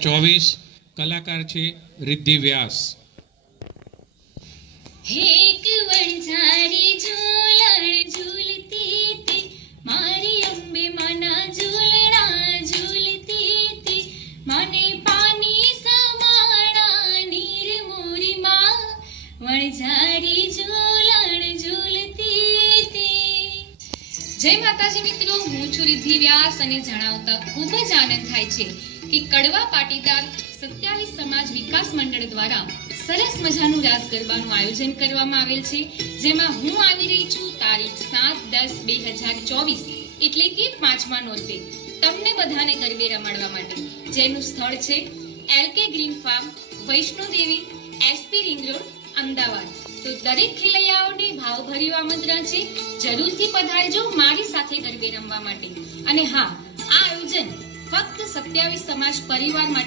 24 કલાકાર છે રિદ્ધિ વ્યાસ. એક વણઝારી ઝૂલણ ઝૂલતી તે મારી અંબે માના ઝૂલણા ઝૂલતી તે માને પાની સમાણા નીર મોરીમાં વણઝારી ઝૂલણ ઝૂલતી તે. જય માતાજી મિત્રો, હું છું રિદ્ધિ વ્યાસ અને જણાવતા ખૂબ જ આનંદ થાય છે કે કડવા પાટીદાર 27 સમાજ વિકાસ મંડળ દ્વારા સરસ મજાનું રાસ ગરબાનું આયોજન કરવામાં આવેલ છે, જેમાં હું આવી રહી છું તારીખ 7/10/2024 એટલે કે 5મા નોરતે તમને બધાને ગરબે રમાડવા માટે, જેનું સ્થળ છે LK green farm, Vaishno Devi, SP ring road, Ahmedabad. તો દરેક ખેલૈયાઓને ભાવભર્યું આમંત્રણ છે, જરૂરથી પધારજો મારી સાથે ગરબે રમવા માટે. અને હા, આ આયોજન ફક્ત 27 સમાજ પરિવાર માટે